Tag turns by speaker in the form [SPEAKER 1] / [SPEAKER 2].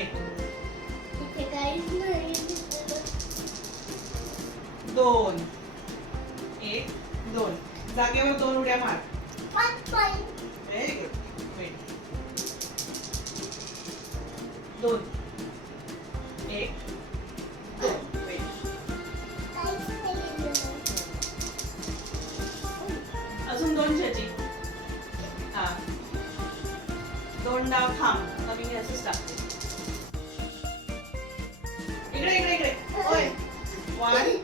[SPEAKER 1] इथे काहीच नाही
[SPEAKER 2] दोन. एक दोन. जागेवर दोन उड्या मार.
[SPEAKER 1] व्हेरी
[SPEAKER 2] गुड वेट दोन. एक. अजून दोन शेची हा. दोन डाव थांब. आता मी असंच टाकते one